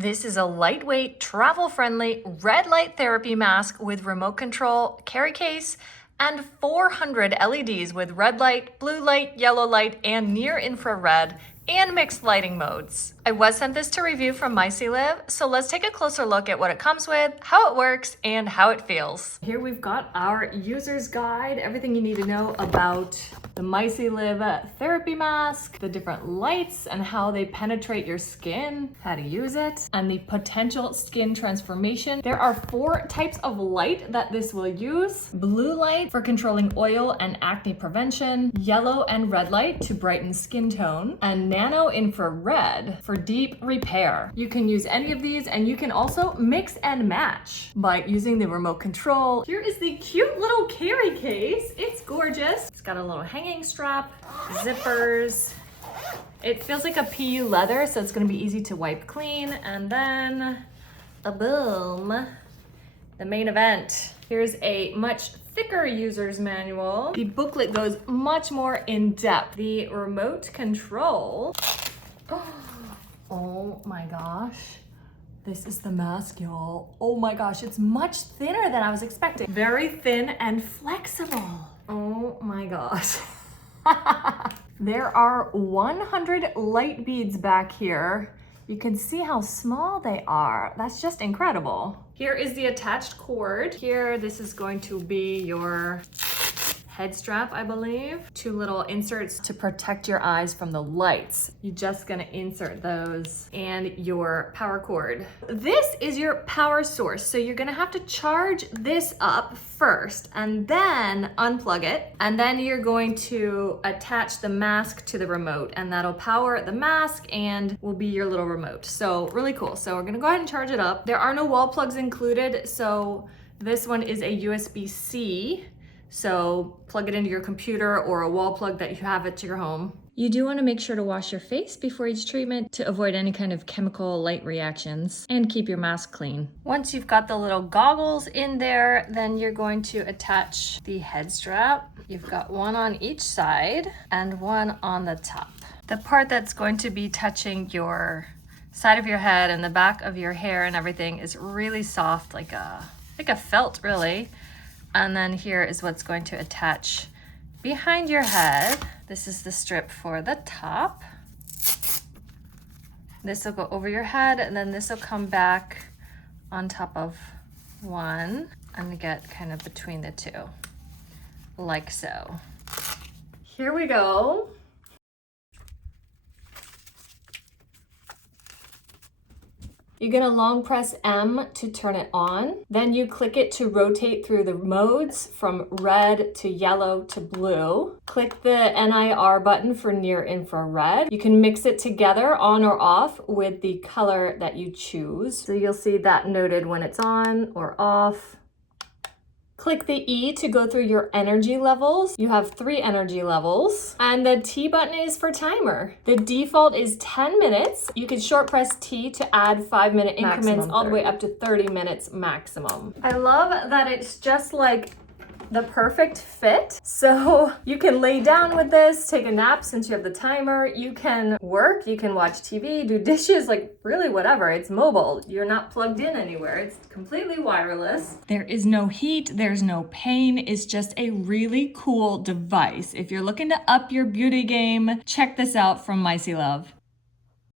This is a lightweight, travel-friendly red light therapy mask with remote control, carry case, and 400 LEDs with red light, blue light, yellow light, and near infrared, and mixed lighting modes. I was sent this to review from Miceylove, so let's take a closer look at what it comes with, how it works, and how it feels. Here we've got our user's guide, everything you need to know about the Miceylove therapy mask, the different lights and how they penetrate your skin, how to use it, and the potential skin transformation. There are 4 types of light that this will use. Blue light for controlling oil and acne prevention, yellow and red light to brighten skin tone, and nano infrared for deep repair. You can use any of these, and you can also mix and match by using the remote control. Here is the cute little carry case. It's gorgeous. It's got a little hanging strap, zippers. It feels like a PU leather, so it's gonna be easy to wipe clean. And then, boom, the main event. Here's a much thicker user's manual. The booklet goes much more in depth. The remote control. Oh my gosh. This is the mask, y'all. Oh my gosh, it's much thinner than I was expecting. Very thin and flexible. Oh my gosh. There are 100 light beads back here. You can see how small they are. That's just incredible. Here is the attached cord. Here, this is going to be your head strap, I believe. 2 little inserts to protect your eyes from the lights. You're just gonna insert those, and your power cord. This is your power source, so you're gonna have to charge this up first and then unplug it, and then you're going to attach the mask to the remote, and that'll power the mask and will be your little remote. So really cool. So we're gonna go ahead and charge it up. There are no wall plugs included, so this one is a USB-C. So plug it into your computer or a wall plug that you have at your home. You do want to make sure to wash your face before each treatment to avoid any kind of chemical light reactions and keep your mask clean. Once you've got the little goggles in there, then you're going to attach the head strap. You've got one on each side and one on the top. The part that's going to be touching your side of your head and the back of your hair and everything is really soft, like a felt really. And then here is what's going to attach behind your head. This is the strip for the top. This will go over your head, and then this will come back on top of one and get kind of between the two, like so. Here we go. You're gonna long press M to turn it on. Then you click it to rotate through the modes from red to yellow to blue. Click the NIR button for near infrared. You can mix it together on or off with the color that you choose. So you'll see that noted when it's on or off. Click the E to go through your energy levels. You have 3 energy levels. And the T button is for timer. The default is 10 minutes. You can short press T to add 5-minute increments all the way up to 30 minutes maximum. I love that it's just like the perfect fit. So you can lay down with this, take a nap since you have the timer. You can work, you can watch TV, do dishes, like really whatever. It's mobile. You're not plugged in anywhere. It's completely wireless. There is no heat, there's no pain. It's just a really cool device. If you're looking to up your beauty game, check this out from Miceylove.